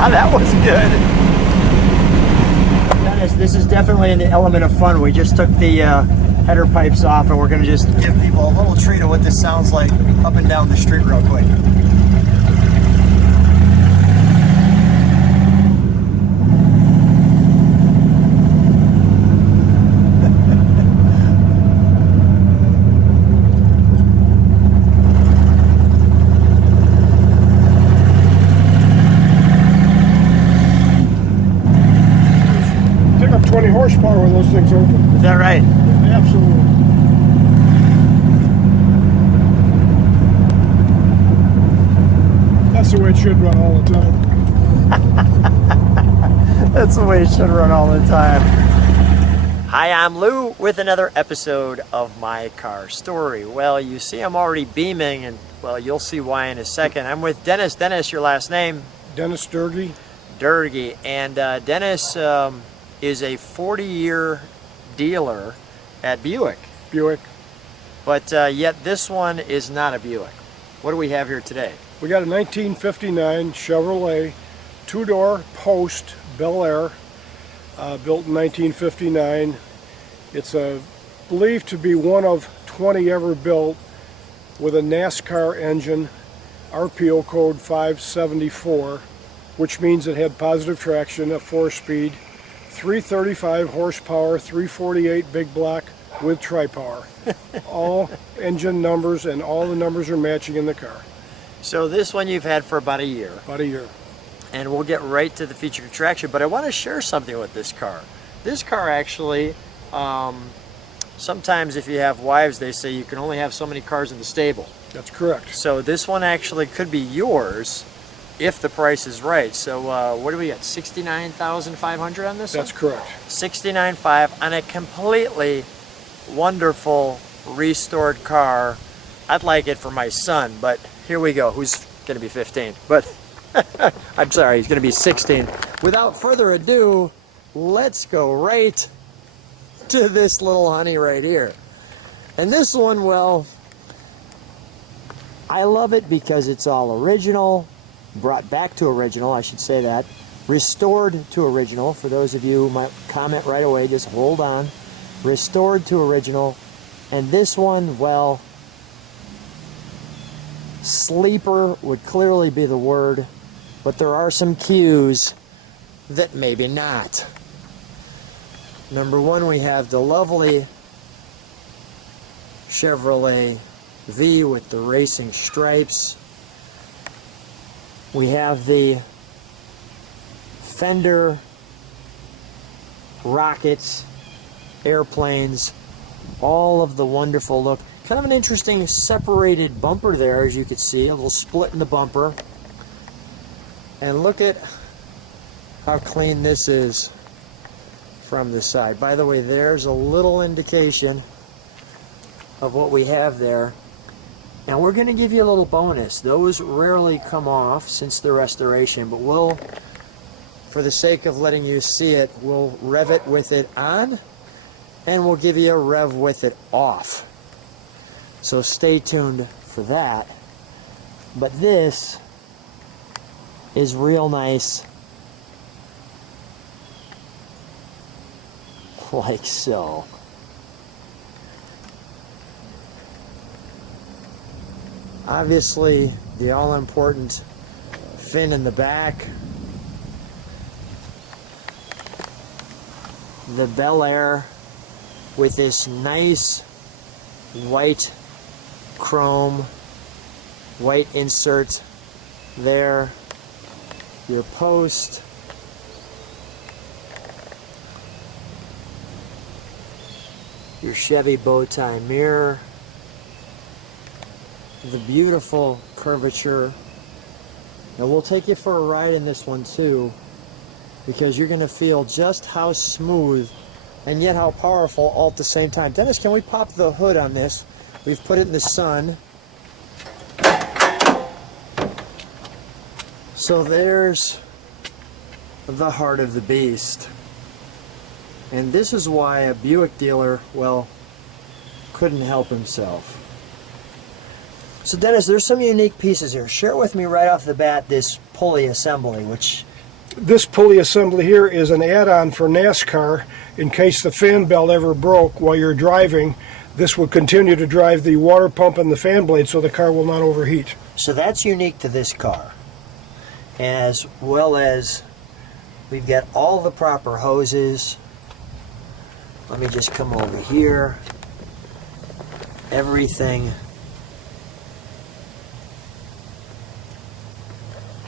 Yeah, that was good. Dennis, this is definitely an element of fun. We just took the header pipes off, and we're going to just give people a little treat of what this sounds like up and down the street real quick. Pick up 20 horsepower when those things open. Is that right? Absolutely. That's the way it should run all the time. That's the way it should run all the time. Hi, I'm Lou with another episode of My Car Story. Well, you see I'm already beaming, and well, you'll see why in a second. I'm with Dennis. Dennis, your last name? Dennis Doerge. Doerge. And Dennis is a 40-year dealer at Buick. Buick. But yet this one is not a Buick. What do we have here today? We got a 1959 Chevrolet two-door post Bel Air, built in 1959. It's believed to be one of 20 ever built with a NASCAR engine, RPO code 574, which means it had positive traction, a 4-speed, 335 horsepower, 348 big block with tri-power. All engine numbers, and all the numbers are matching in the car. So this one you've had for about a year. About a year. And we'll get right to the feature attraction, but I want to share something with this car. This car actually, sometimes if you have wives, they say you can only have so many cars in the stable. That's correct. So this one actually could be yours if the price is right. So what do we got, 69,500 on this That's one? correct. 69.5 on a completely wonderful restored car. I'd like it for my son, but here we go. Who's going to be 15? But I'm sorry, he's going to be 16. Without further ado, let's go right to this little honey right here. And this one, well, I love it because it's all original, brought back to original, I should say that, restored to original. For those of you who might comment right away, just hold on. Restored to original. And this one, well, sleeper would clearly be the word, but there are some cues that maybe not. Number one, we have the lovely Chevrolet V with the racing stripes. We have the Fender rockets, airplanes, all of the wonderful look. Kind of an interesting separated bumper there, as you can see, a little split in the bumper. And look at how clean this is from the side. By the way, there's a little indication of what we have there. And we're going to give you a little bonus. Those rarely come off since the restoration, but we'll, for the sake of letting you see it, we'll rev it with it on, and we'll give you a rev with it off. So stay tuned for that. But this is real nice, like so. Obviously, the all-important fin in the back, the Bel Air with this nice white chrome, white insert there, your post, your Chevy bow tie mirror, the beautiful curvature. Now we'll take you for a ride in this one too, because you're going to feel just how smooth and yet how powerful all at the same time. Dennis, can we pop the hood on this? We've put it in the sun. So there's the heart of the beast. And this is why a Buick dealer, well, couldn't help himself. So Dennis, there's some unique pieces here. Share with me right off the bat this pulley assembly, which This pulley assembly here is an add-on for NASCAR. In case the fan belt ever broke while you're driving, this will continue to drive the water pump and the fan blade so the car will not overheat. So that's unique to this car. As well as we've got all the proper hoses. Let me just come over here. Everything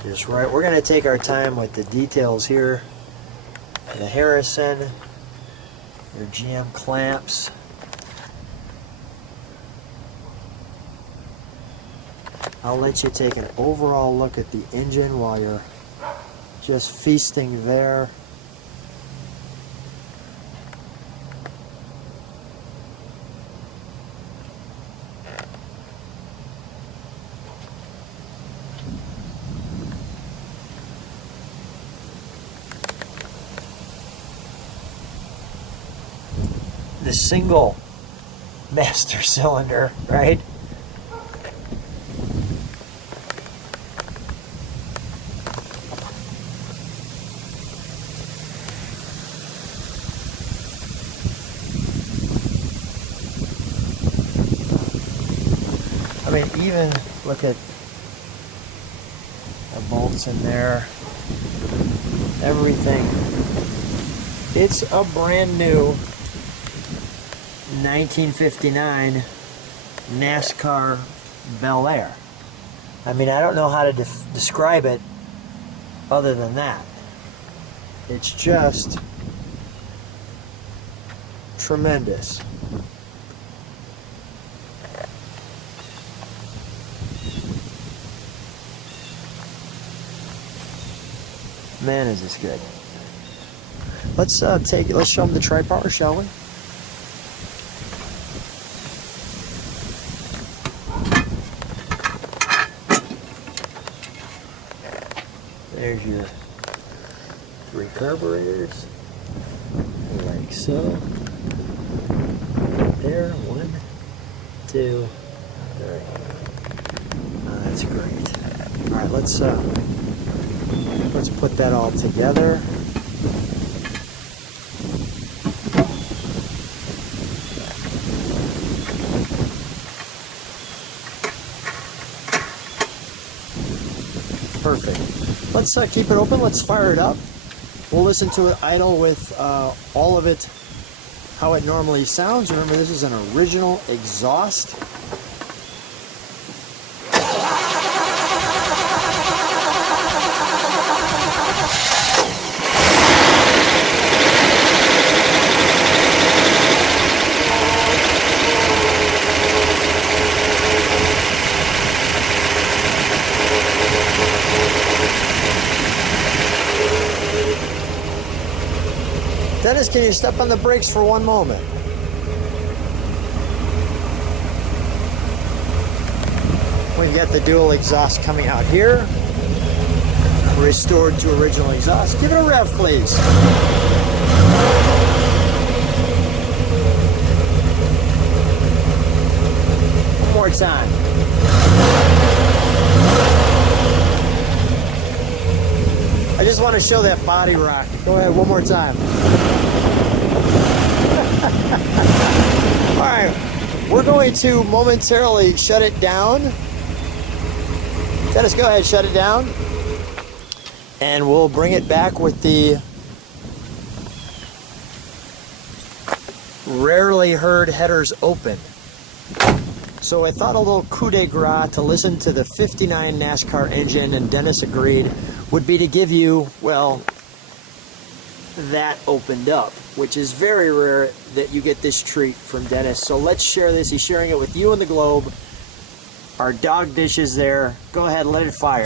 is right. We're going to take our time with the details here. The Harrison, your GM clamps. I'll let you take an overall look at the engine while you're just feasting there. The single master cylinder, right? I mean, even look at the bolts in there, everything. It's a brand new 1959 NASCAR Bel Air. I mean, I don't know how to describe it other than that. It's just tremendous. Man, is this good. Let's show them the tri-power, shall we? There's your 3 carburetors, like so. There, 1, 2, 3. Oh, that's great. All right, let's put that all together. Perfect. Let's keep it open. Let's fire it up. We'll listen to it idle with all of it, how it normally sounds. Remember, this is an original exhaust. Dennis, can you step on the brakes for one moment? We've got the dual exhaust coming out here. Restored to original exhaust. Give it a rev, please. One more time. I just want to show that body rock. Go ahead, one more time. All right, we're going to momentarily shut it down. Dennis, go ahead, shut it down. And we'll bring it back with the rarely heard headers open. So I thought a little coup de grace to listen to the 59 NASCAR engine, and Dennis agreed, would be to give you, well, that opened up, which is very rare that you get this treat from Dennis. So let's share this. He's sharing it with you and the globe. Our dog dish is there. Go ahead, let it fire.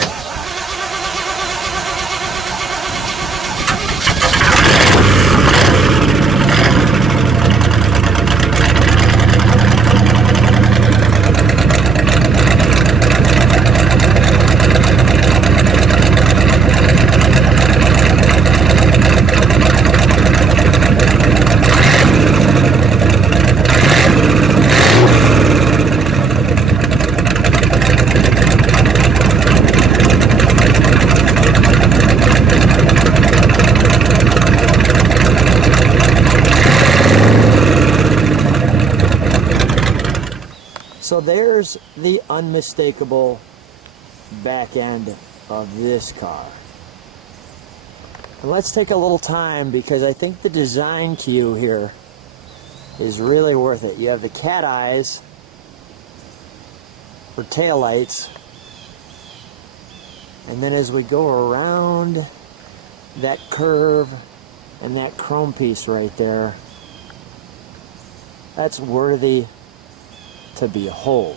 So there's the unmistakable back end of this car. And let's take a little time because I think the design cue here is really worth it. You have the cat eyes for taillights. And then as we go around that curve and that chrome piece right there, that's worthy to behold.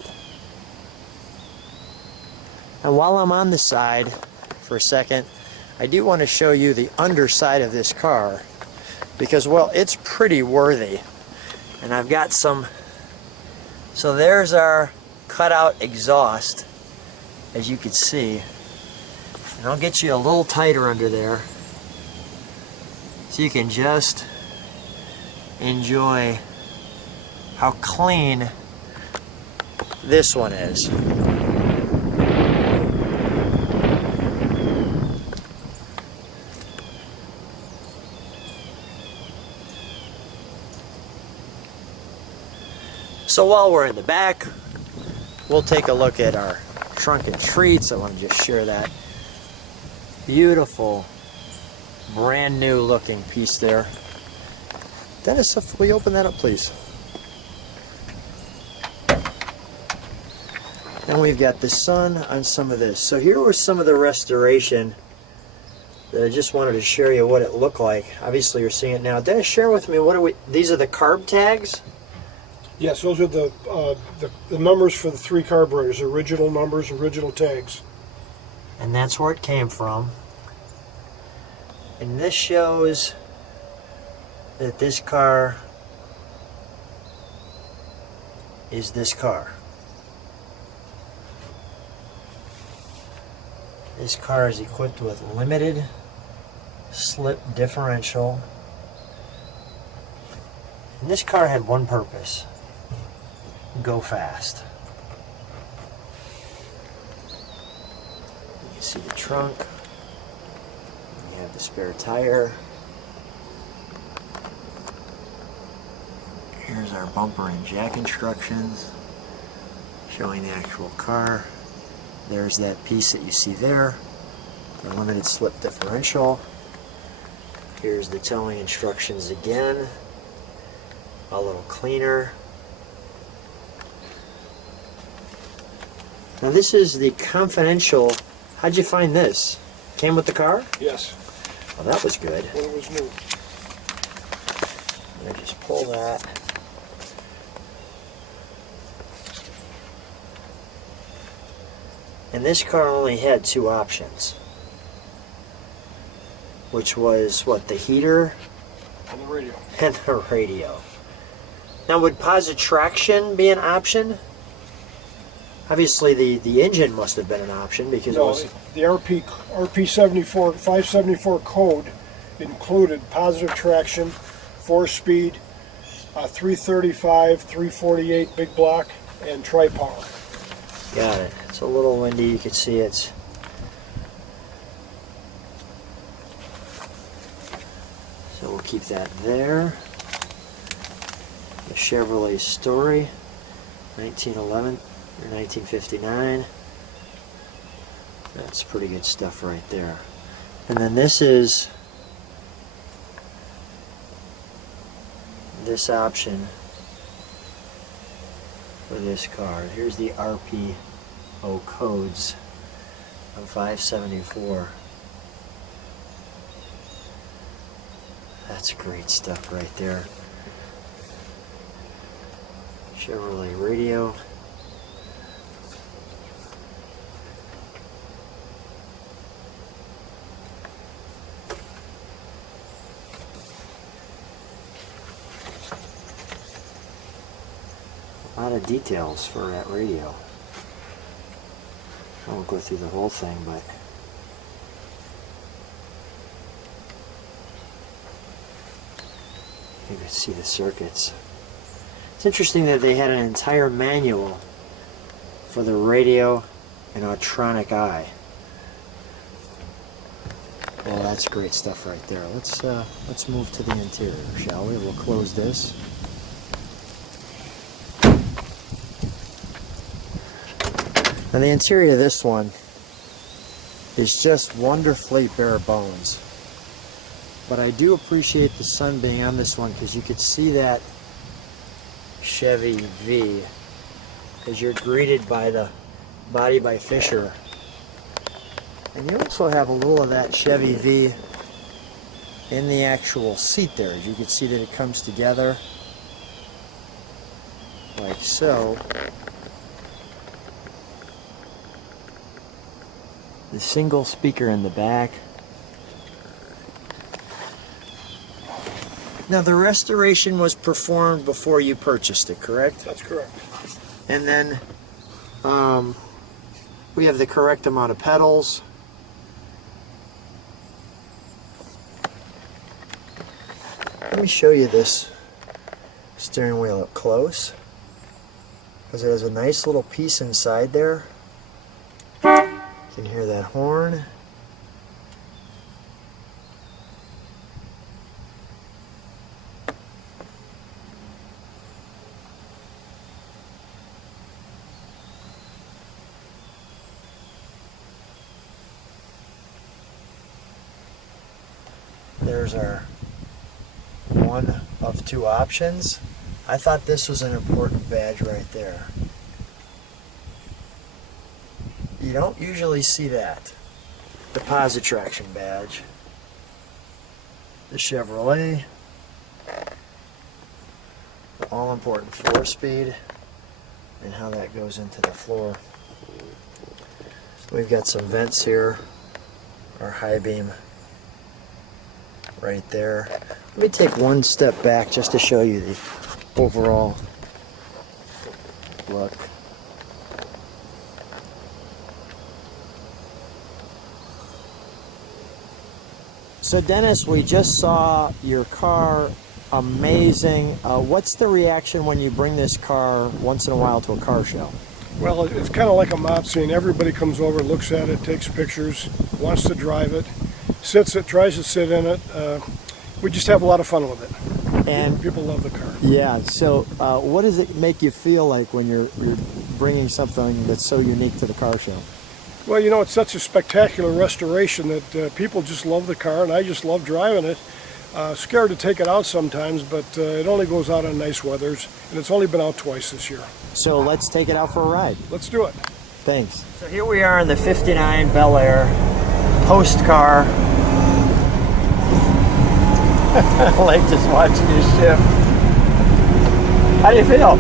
And while I'm on the side for a second, I do want to show you the underside of this car because, well, it's pretty worthy. And I've got some, so there's our cutout exhaust, as you can see. And I'll get you a little tighter under there so you can just enjoy how clean this one is. So while we're in the back, we'll take a look at our trunk and treats. I want to just share that beautiful, brand new looking piece there. Dennis, if we open that up, please. And we've got the sun on some of this. So here was some of the restoration that I just wanted to show you what it looked like. Obviously you're seeing it now. Dennis, share with me, what are we, these are the carb tags? Yes, those are the numbers for the 3 carburetors, original numbers, original tags. And that's where it came from. And this shows that this car is this car. This car is equipped with limited slip differential. And this car had one purpose: go fast. You can see the trunk. You have the spare tire. Here's our bumper and jack instructions showing the actual car. There's that piece that you see there, the limited slip differential. Here's the towing instructions again, a little cleaner. Now this is the confidential. How'd you find this? Came with the car? Yes. Well, that was good. When it was new. Let me just pull that. And this car only had 2 options, which was what, the heater And the radio. and the radio. Now, would positive traction be an option? Obviously, the engine must have been an option because it No, was. the RP 74 574 code included positive traction, 4-speed, 335, 348 big block, and tri-power. Got it. It's a little windy. You can see it's. So we'll keep that there. The Chevrolet story, 1911 or 1959. That's pretty good stuff right there. And then this is this option for this car. Here's the RPO codes on 574. That's great stuff right there. Chevrolet radio. A lot of details for that radio. I won't go through the whole thing, but you can see the circuits. It's interesting that they had an entire manual for the radio and electronic eye. Well, that's great stuff right there. Let's move to the interior, shall we? We'll close this. And the interior of this one is just wonderfully bare bones. But I do appreciate the sun being on this one because you could see that Chevy V as you're greeted by the body by Fisher. And you also have a little of that Chevy V in the actual seat there. As you can see that it comes together like so. The single speaker in the back. Now the restoration was performed before you purchased it, correct? That's correct. And then we have the correct amount of pedals. Let me show you this steering wheel up close, because it has a nice little piece inside there. You can hear that horn. There's our one of two options. I thought this was an important badge right there. You don't usually see that. Deposit traction badge. The Chevrolet. The all-important 4-speed. And how that goes into the floor. We've got some vents here. Our high beam right there. Let me take one step back just to show you the overall look. So Dennis, we just saw your car. Amazing. What's the reaction when you bring this car once in a while to a car show? Well, it's kind of like a mob scene. Everybody comes over, looks at it, takes pictures, wants to drive it, sits it, tries to sit in it. We just have a lot of fun with it. And people love the car. Yeah. So, what does it make you feel like when you're bringing something that's so unique to the car show? Well, you know, it's such a spectacular restoration that people just love the car, and I just love driving it. Scared to take it out sometimes, but it only goes out on nice weathers, and it's only been out twice this year. So let's take it out for a ride. Let's do it. Thanks. So here we are in the '59 Bel Air, post car. I like just watching you shift. How do you feel?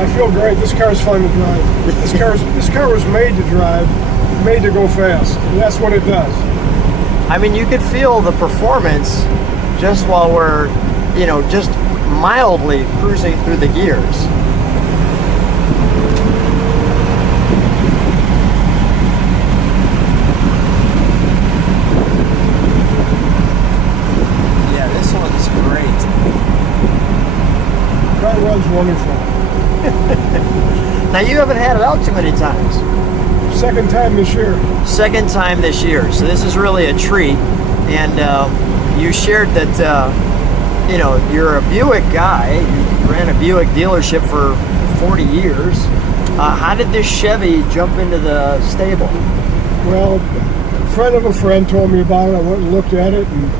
I feel great. This car is fun to drive. This car was made to drive, made to go fast, and that's what it does. I mean, you could feel the performance just while we're, just mildly cruising through the gears. Yeah, this one's great. The car runs wonderful. Now, you haven't had it out too many times. Second time this year. Second time this year. So this is really a treat. And you shared that, you're a Buick guy. You ran a Buick dealership for 40 years. How did this Chevy jump into the stable? Well, a friend of a friend told me about it. I went and looked at it, and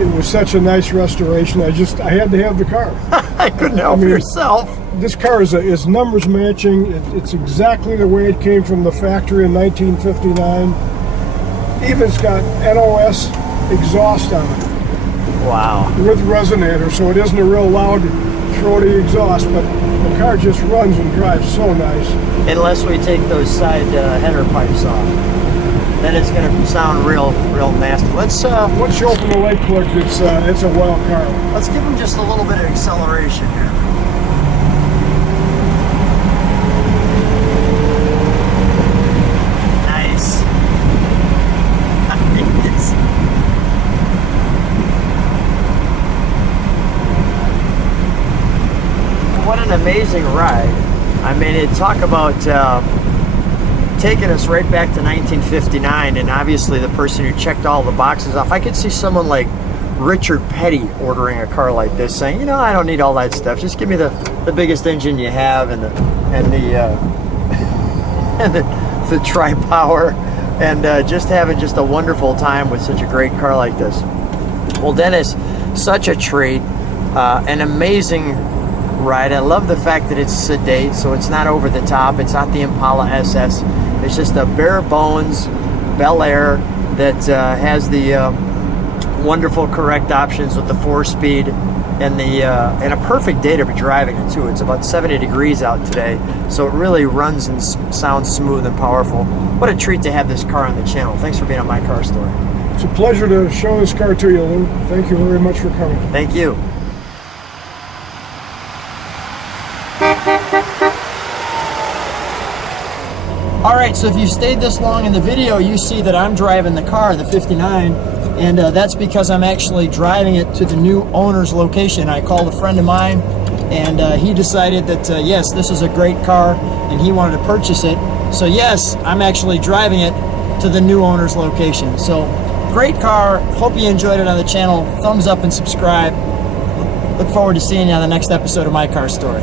it was such a nice restoration. I had to have the car. I couldn't help yourself. This car is numbers matching. It's exactly the way it came from the factory in 1959. Even's got NOS exhaust on it. Wow. With resonator, so it isn't a real loud, throaty exhaust, but the car just runs and drives so nice. Unless we take those side header pipes off, then it's going to sound real nasty. Once you open the light plugs, it's a wild car. Let's give them just a little bit of acceleration here. Nice. What an amazing ride. I mean, talk about taking us right back to 1959, and obviously the person who checked all the boxes off. I could see someone like Richard Petty ordering a car like this, saying, I don't need all that stuff. Just give me the biggest engine you have and the and the tri-power, and just having just a wonderful time with such a great car like this. Well, Dennis, such a treat, an amazing ride. I love the fact that it's sedate, so it's not over the top. It's not the Impala SS. It's just a bare bones Bel Air that has the wonderful correct options with the 4-speed and and a perfect day to be driving it too. It's about 70 degrees out today, so it really runs and sounds smooth and powerful. What a treat to have this car on the channel. Thanks for being on My Car Story. It's a pleasure to show this car to you, Lou. Thank you very much for coming. Thank you. Alright, so if you stayed this long in the video, you see that I'm driving the car, the 59, and that's because I'm actually driving it to the new owner's location. I called a friend of mine, and he decided that, yes, this is a great car, and he wanted to purchase it. So yes, I'm actually driving it to the new owner's location. So, great car. Hope you enjoyed it on the channel. Thumbs up and subscribe. Look forward to seeing you on the next episode of My Car Story.